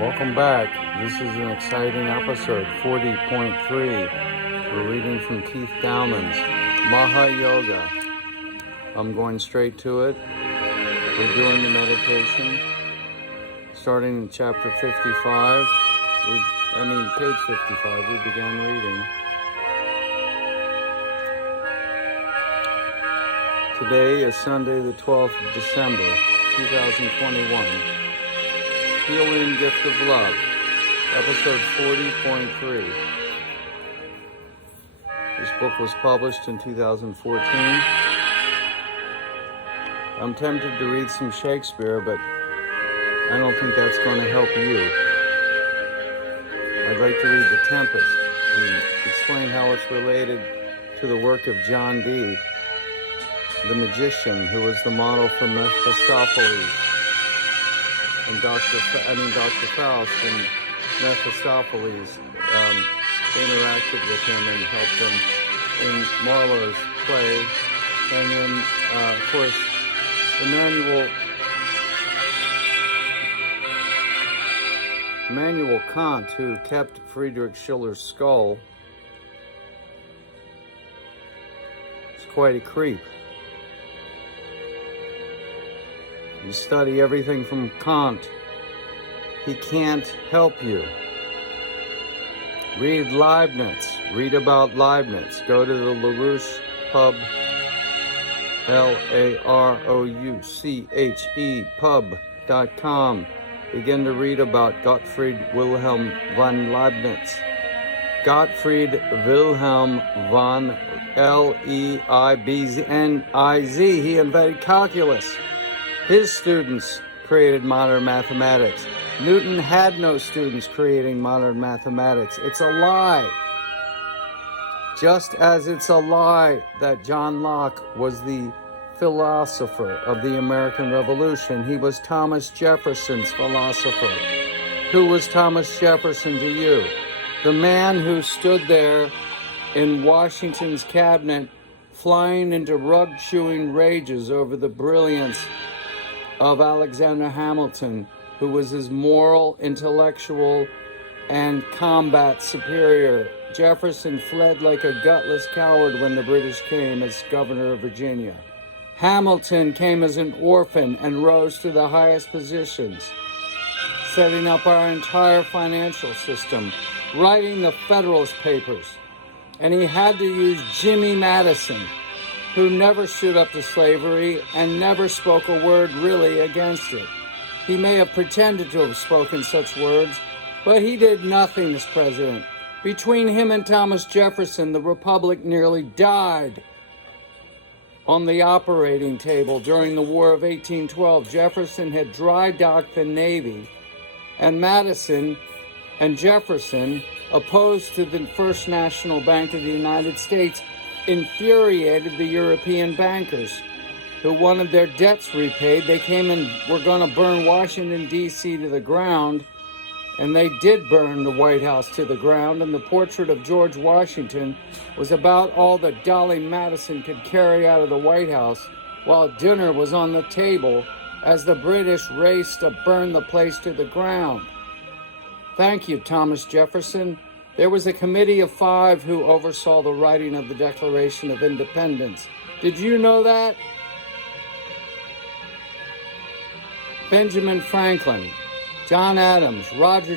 Welcome back. This is an exciting episode, 40.3. We're reading from Keith DOWMAN'S Maha Yoga. I'm going straight to it. We're doing the meditation, starting in chapter 55. Page 55, we began reading. Today is Sunday, the 12th of December, 2021. Healing Gift of Love, episode 40.3. This book was published in 2014. I'm tempted to read some Shakespeare, but I don't think that's going to help you. I'd like to read The Tempest and explain how it's related to the work of John Dee, the magician who was the model for Mephistopheles. And Dr. Faust and Mephistopheles interacted with him and helped him in Marlowe's play. And then, of course, Immanuel Kant, who kept Friedrich Schiller's skull, is quite a creep. You study everything from Kant, he can't help you. Read Leibniz. Read about Leibniz. Go to the LaRouche pub, LAROUCHE pub.com. Begin to read about Gottfried Wilhelm von Leibniz. Gottfried Wilhelm von Leibniz. He invented calculus. His students created modern mathematics. Newton had no students creating modern mathematics. It's a lie. Just as it's a lie that John Locke was the philosopher of the American Revolution. He was Thomas Jefferson's philosopher. Who was Thomas Jefferson to you? The man who stood there in Washington's cabinet flying into rug-chewing rages over the brilliance of Alexander Hamilton, who was his moral, intellectual, and combat superior. Jefferson fled like a gutless coward when the British came as governor of Virginia. Hamilton came as an orphan and rose to the highest positions, setting up our entire financial system, writing the Federalist Papers. And he had to use Jimmy Madison, who never stood up to slavery and never spoke a word really against it. He may have pretended to have spoken such words, but he did nothing as president. Between him and Thomas Jefferson, the Republic nearly died on the operating table during the War of 1812. Jefferson had dry-docked the Navy, and Madison and Jefferson, opposed to the First National Bank of the United States, infuriated the European bankers who wanted their debts repaid. They came and were going to burn Washington, D.C. to the ground, and they did burn the White House to the ground, and the portrait of George Washington was about all that Dolly Madison could carry out of the White House while dinner was on the table as the British raced to burn the place to the ground. Thank you, Thomas Jefferson. There was a committee of 5 who oversaw the writing of the Declaration of Independence. Did you know that? Benjamin Franklin, John Adams, Roger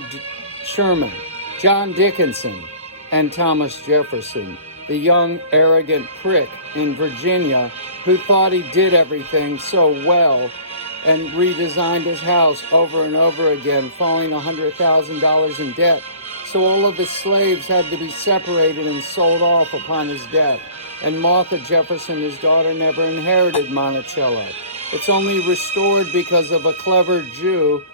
Sherman, John Dickinson, and Thomas Jefferson, the young, arrogant prick in Virginia who thought he did everything so well and redesigned his house over and over again, falling $100,000 in debt. So all of his slaves had to be separated and sold off upon his death. And Martha Jefferson, his daughter, never inherited Monticello. It's only restored because of a clever Jew.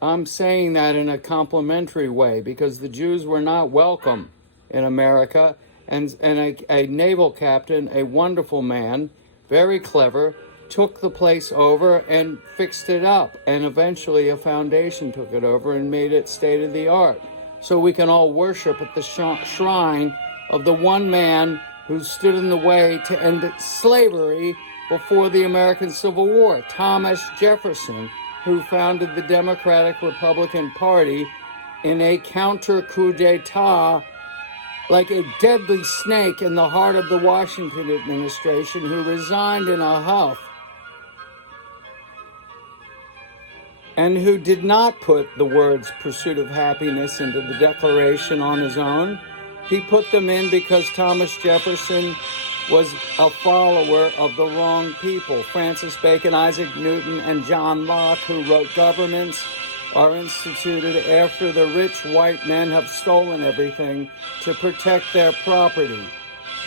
I'm saying that in a complimentary way because the Jews were not welcome in America. And a naval captain, a wonderful man, very clever, took the place over and fixed it up. And eventually a foundation took it over and made it state-of-the-art. So we can all worship at the shrine of the one man who stood in the way to end slavery before the American Civil War, Thomas Jefferson. who founded the Democratic Republican Party in a counter coup d'etat, like a deadly snake in the heart of the Washington administration, who resigned in a huff and who did not put the words "pursuit of happiness" into the Declaration on his own. He put them in because Thomas Jefferson was a follower of the wrong people. Francis Bacon, Isaac Newton, and John Locke, who wrote "Governments are instituted after the rich white men have stolen everything to protect their property.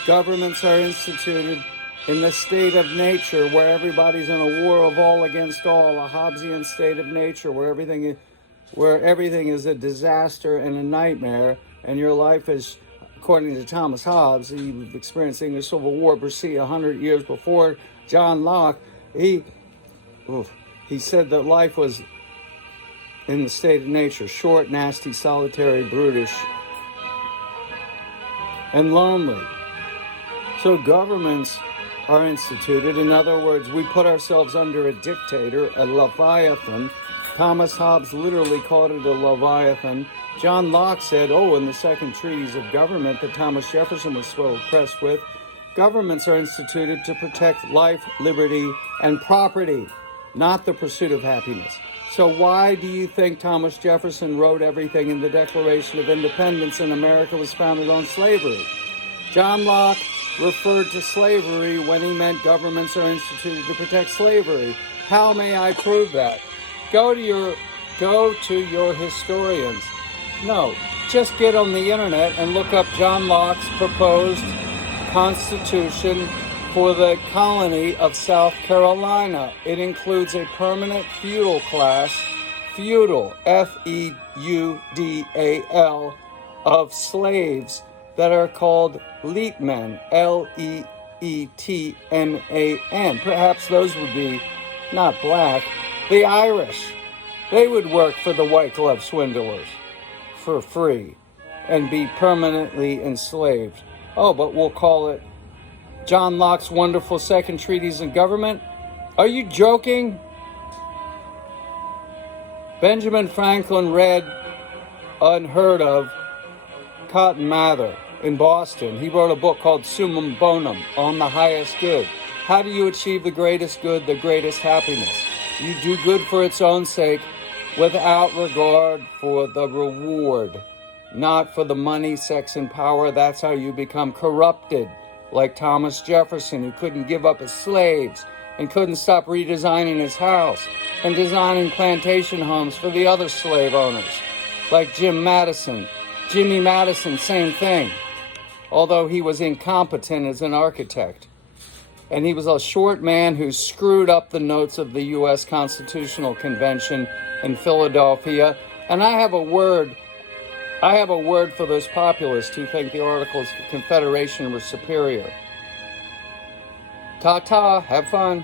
Governments are instituted in the state of nature, where everybody's in a war of all against all, a Hobbesian state of nature, where everything is a disaster and a nightmare, and your life is, according to Thomas Hobbes, he was experiencing the Civil War 100 years before John Locke. He said that life was in the state of nature, short, nasty, solitary, brutish, and lonely. So governments are instituted. In other words, we put ourselves under a dictator, a leviathan. Thomas Hobbes literally called it a leviathan. John Locke said, in the second treatise of government that Thomas Jefferson was so impressed with, governments are instituted to protect life, liberty, and property, not the pursuit of happiness. So why do you think Thomas Jefferson wrote everything in the Declaration of Independence and America was founded on slavery? John Locke referred to slavery when he meant governments are instituted to protect slavery. How may I prove that? Go to your historians. No, just get on the internet and look up John Locke's proposed Constitution for the colony of South Carolina. It includes a permanent feudal class, feudal, F-E-U-D-A-L, of slaves that are called leetmen, L-E-E-T-M-A-N. Perhaps those would be not black. The Irish, they would work for the white glove swindlers for free and be permanently enslaved. But we'll call it John Locke's wonderful second treatise of government? Are you joking? Benjamin Franklin read unheard of Cotton Mather in Boston. He wrote a book called Summum Bonum, On the Highest Good. How do you achieve the greatest good, the greatest happiness? You do good for its own sake without regard for the reward, not for the money, sex, and power. That's how you become corrupted, like Thomas Jefferson, who couldn't give up his slaves and couldn't stop redesigning his house and designing plantation homes for the other slave owners, like Jimmy Madison, same thing, although he was incompetent as an architect. And he was a short man who screwed up the notes of the U.S. Constitutional Convention in Philadelphia. And I have a word for those populists who think the Articles of Confederation were superior. Ta-ta, have fun.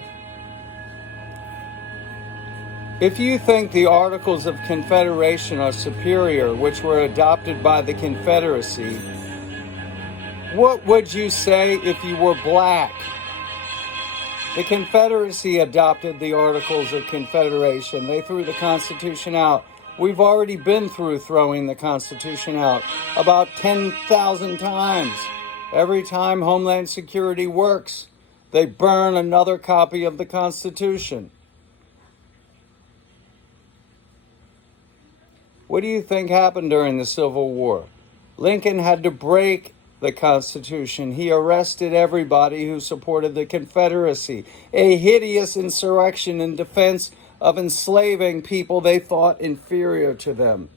If you think the Articles of Confederation are superior, which were adopted by the Confederacy, what would you say if you were black? The Confederacy adopted the Articles of Confederation. They threw the Constitution out. We've already been through throwing the Constitution out about 10,000 times. Every time Homeland Security works, they burn another copy of the Constitution. What do you think happened during the Civil War? Lincoln had to break the Constitution. He arrested everybody who supported the Confederacy, a hideous insurrection in defense of enslaving people they thought inferior to them.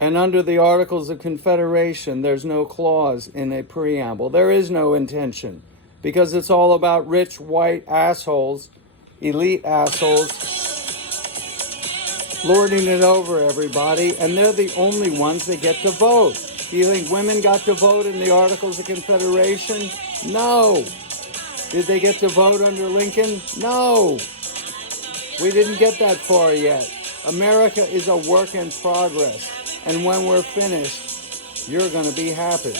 And under the Articles of Confederation, there's no clause in a preamble. There is no intention, because it's all about rich white assholes, elite assholes, lording it over everybody, and they're the only ones that get to vote. Do you think women got to vote in the Articles of Confederation? No. Did they get to vote under Lincoln? No. We didn't get that far yet. America is a work in progress. And when we're finished, you're going to be happy.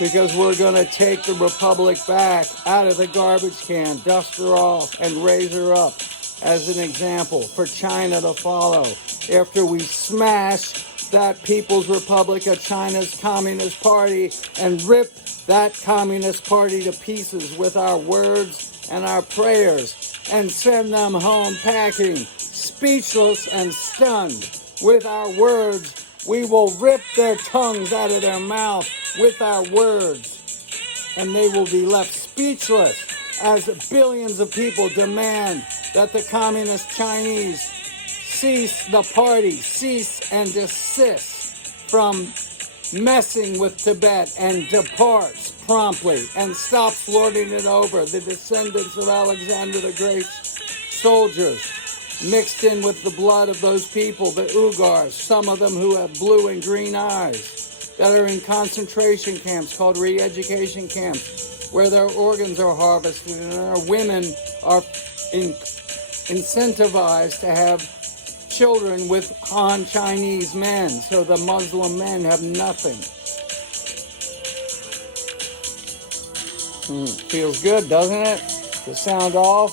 Because we're going to take the Republic back out of the garbage can, dust her off, and raise her up. as an example for China to follow after we smash that People's Republic of China's Communist Party and rip that Communist Party to pieces with our words and our prayers and send them home packing, speechless and stunned. With our words, we will rip their tongues out of their mouth with our words, and they will be left speechless as billions of people demand that the Communist Chinese cease the party, cease and desist from messing with Tibet and departs promptly and stops lording it over. The descendants of Alexander the Great's soldiers mixed in with the blood of those people, the Uyghurs, some of them who have blue and green eyes, that are in concentration camps called re-education camps, where their organs are harvested and our women are incentivized to have children with Han Chinese men, so the Muslim men have nothing. Feels good, doesn't it? To sound off.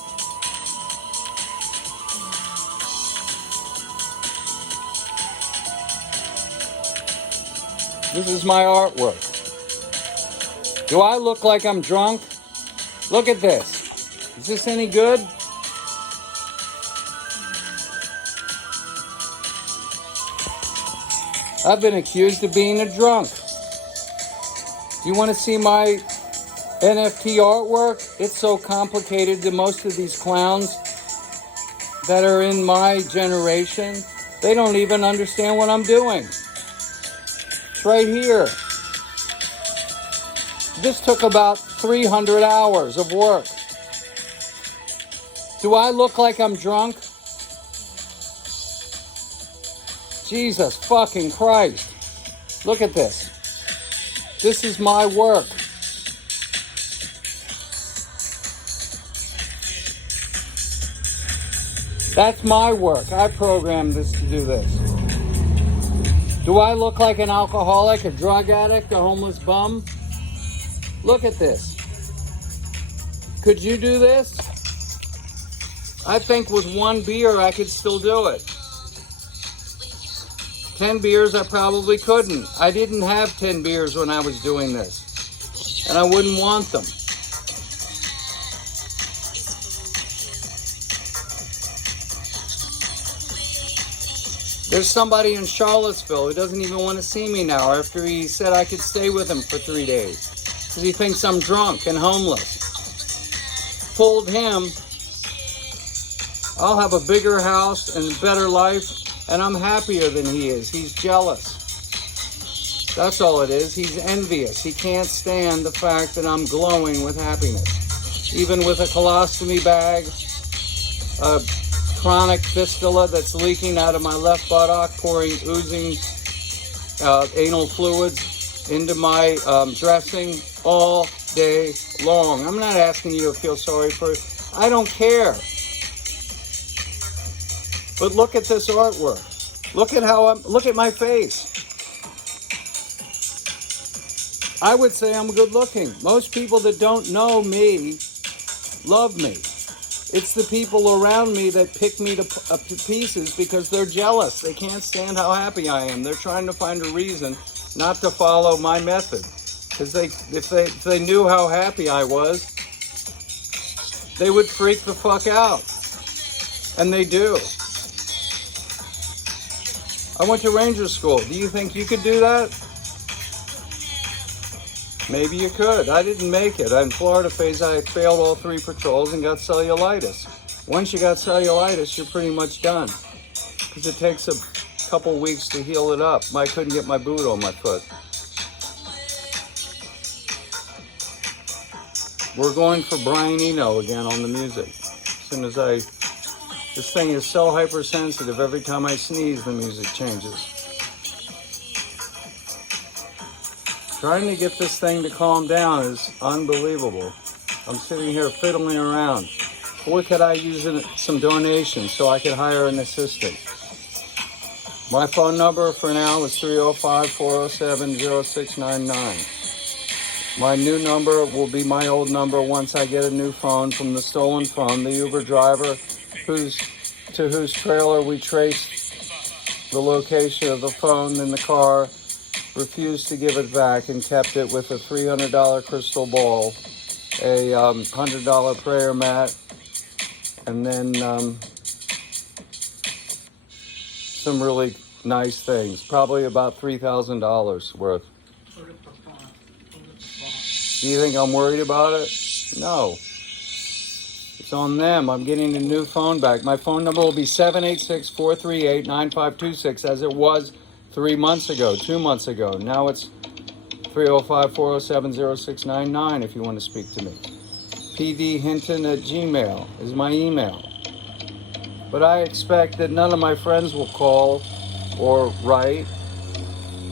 This is my artwork. Do I look like I'm drunk? Look at this. Is this any good? I've been accused of being a drunk. Do you want to see my NFT artwork? It's so complicated to most of these clowns that are in my generation. They don't even understand what I'm doing. It's right here. This took about 300 hours of work. Do I look like I'm drunk? Jesus fucking Christ. Look at this. This is my work. That's my work. I programmed this to do this. Do I look like an alcoholic, a drug addict, a homeless bum? Look at this. Could you do this? I think with one beer I could still do it. 10 beers I probably couldn't. I didn't have 10 beers when I was doing this. And I wouldn't want them. There's somebody in Charlottesville who doesn't even want to see me now after he said I could stay with him for 3 days. Because he thinks I'm drunk and homeless. Told him I'll have a bigger house and a better life, and I'm happier than he is. He's jealous. That's all it is. He's envious. He can't stand the fact that I'm glowing with happiness. Even with a colostomy bag, a chronic fistula that's leaking out of my left buttock, oozing anal fluids into my dressing all day long. I'm not asking you to feel sorry for it. I don't care. But look at this artwork. Look at my face. I would say I'm good looking. Most people that don't know me love me. It's the people around me that pick me to pieces because they're jealous. They can't stand how happy I am. They're trying to find a reason not to follow my method. Because if they knew how happy I was, they would freak the fuck out. And they do. I went to Ranger School. Do you think you could do that? Maybe you could. I didn't make it. In Florida phase, I failed all 3 patrols and got cellulitis. Once you got cellulitis, you're pretty much done. Because it takes a couple weeks to heal it up. I couldn't get my boot on my foot. We're going for Brian Eno again on the music. As soon as this thing is so hypersensitive, every time I sneeze, the music changes. Trying to get this thing to calm down is unbelievable. I'm sitting here fiddling around. What could I use some donations so I could hire an assistant? My phone number for now is 305-407-0699. My new number will be my old number once I get a new phone from the stolen phone. The Uber driver whose trailer we traced the location of the phone in the car, refused to give it back and kept it with a $300 crystal ball, a $100 prayer mat, and then some really nice things, probably about $3,000 worth. Do you think I'm worried about it? No. It's on them. I'm getting a new phone back. My phone number will be 786-438-9526 as it was 3 months ago, 2 months ago. Now it's 305-407-0699 if you want to speak to me. pdhinton@gmail is my email. But I expect that none of my friends will call or write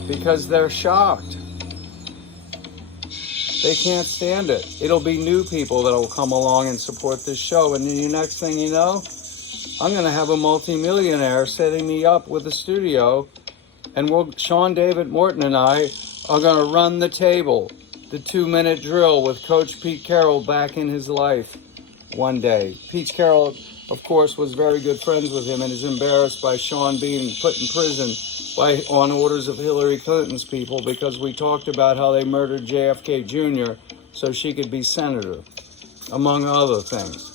because they're shocked. They can't stand it. It'll be new people that will come along and support this show. And then the next thing you know, I'm going to have a multimillionaire setting me up with a studio. And Sean David Morton and I are going to run the table, the 2-minute drill with Coach Pete Carroll back in his life one day. Pete Carroll, of course, was very good friends with him and is embarrassed by Sean being put in prison on orders of Hillary Clinton's people because we talked about how they murdered JFK Jr. so she could be senator, among other things.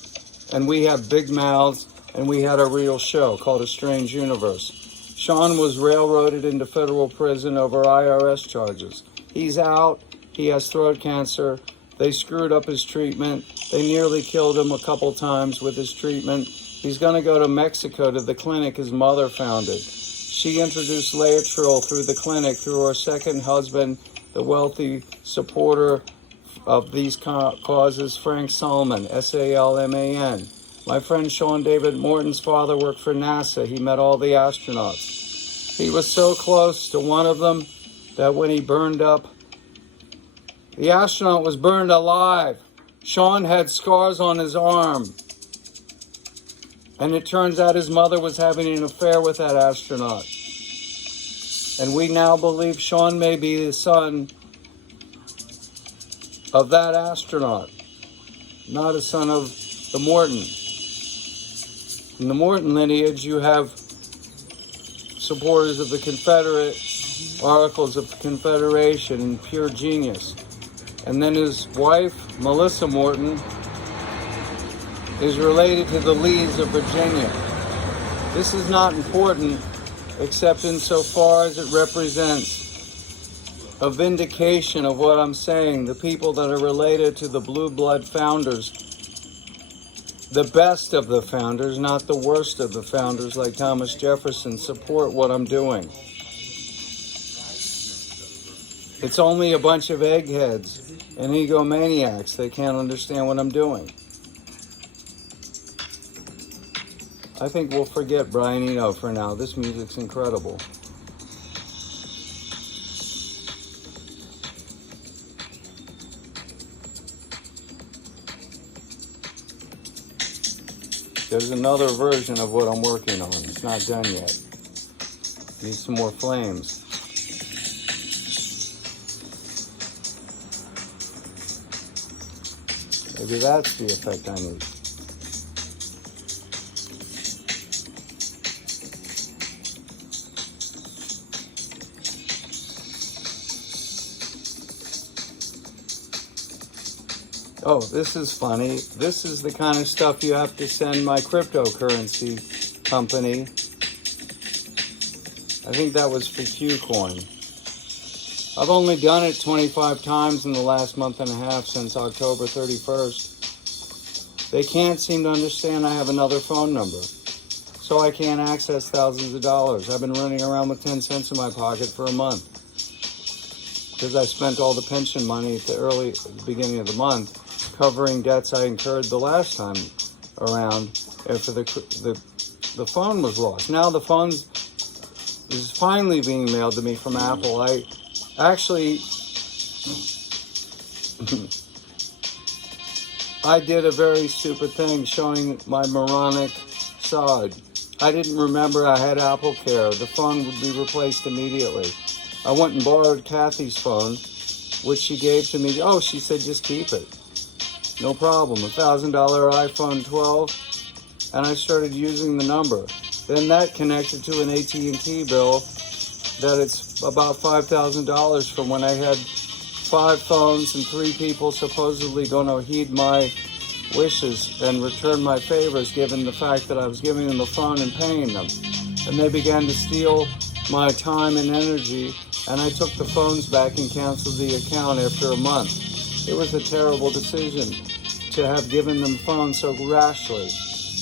And we have big mouths, and we had a real show called A Strange Universe. Sean was railroaded into federal prison over IRS charges. He's out. He has throat cancer. They screwed up his treatment. They nearly killed him a couple times with his treatment. He's going to go to Mexico to the clinic his mother founded. She introduced Laetrile through the clinic through her second husband, the wealthy supporter of these causes, Frank Salman, S-A-L-M-A-N. My friend Sean David Morton's father worked for NASA. He met all the astronauts. He was so close to one of them that when he burned up, the astronaut was burned alive. Sean had scars on his arm. And it turns out his mother was having an affair with that astronaut. And we now believe Sean may be the son of that astronaut, not a son of the Morton. In the Morton lineage, you have supporters of the Confederate Articles of Confederation and pure genius. And then his wife, Melissa Morton, is related to the Lees of Virginia. This is not important except insofar as it represents a vindication of what I'm saying. The people that are related to the blue blood founders, the best of the founders, not the worst of the founders like Thomas Jefferson, support what I'm doing. It's only a bunch of eggheads and egomaniacs that can't understand what I'm doing. I think we'll forget Brian Eno for now. This music's incredible. There's another version of what I'm working on. It's not done yet. Need some more flames. Maybe that's the effect I need. Oh, this is funny. This is the kind of stuff you have to send my cryptocurrency company. I think that was for Qcoin. I've only done it 25 times in the last month and a half since October 31st. They can't seem to understand I have another phone number. So I can't access thousands of dollars. I've been running around with 10 cents in my pocket for a month. Because I spent all the pension money at the beginning of the month covering debts I incurred the last time around after the phone was lost. Now the phone is finally being mailed to me from Apple. I actually, I did a very stupid thing showing my moronic side. I didn't remember I had Apple Care. The phone would be replaced immediately. I went and borrowed Kathy's phone, which she gave to me. Oh, she said, just keep it. No problem. $1,000 iPhone 12. and I started using the number. Then that connected to an AT&T bill that it's about $5,000 from when I had 5 phones and 3 people supposedly going to heed my wishes and return my favors, given the fact that I was giving them the phone and paying them. And they began to steal my time and energy, and I took the phones back and canceled the account after a month. It was a terrible decision to have given them phones so rashly,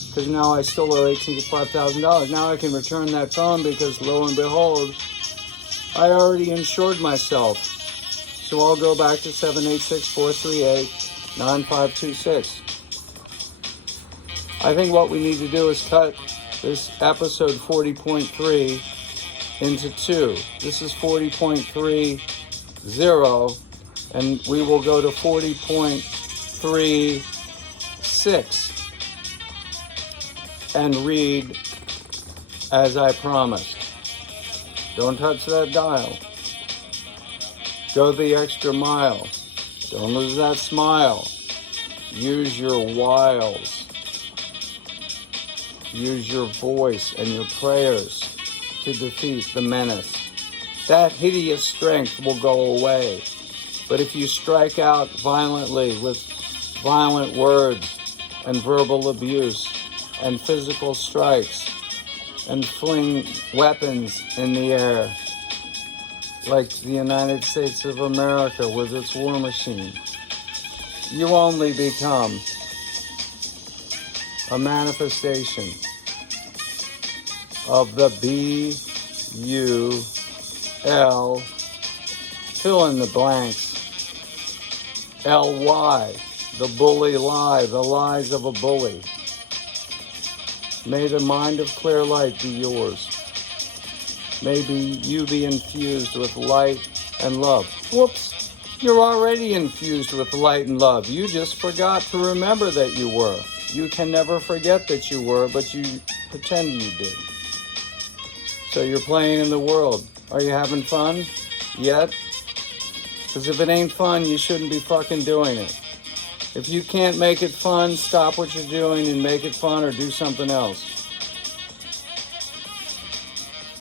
because now I still owe $5,000. Now I can return that phone because, lo and behold, I already insured myself. So I'll go back to 786-438-9526. I think what we need to do is cut this episode 40.3 into 2. This is 40.30, and we will go to 40.36 and read as I promised. Don't touch that dial. Go the extra mile. Don't lose that smile. Use your wiles. Use your voice and your prayers to defeat the menace. That hideous strength will go away. But if you strike out violently with violent words and verbal abuse and physical strikes and fling weapons in the air, like the United States of America with its war machine, you only become a manifestation of the B-U-L, fill in the blanks, L-Y, the bully lie, the lies of a bully. May the mind of clear light be yours. Maybe you be infused with light and love. Whoops, you're already infused with light and love. You just forgot to remember that you were. You can never forget that you were, but you pretend you did. So you're playing in the world. Are you having fun yet? Because if it ain't fun, you shouldn't be fucking doing it. If you can't make it fun, stop what you're doing and make it fun or do something else.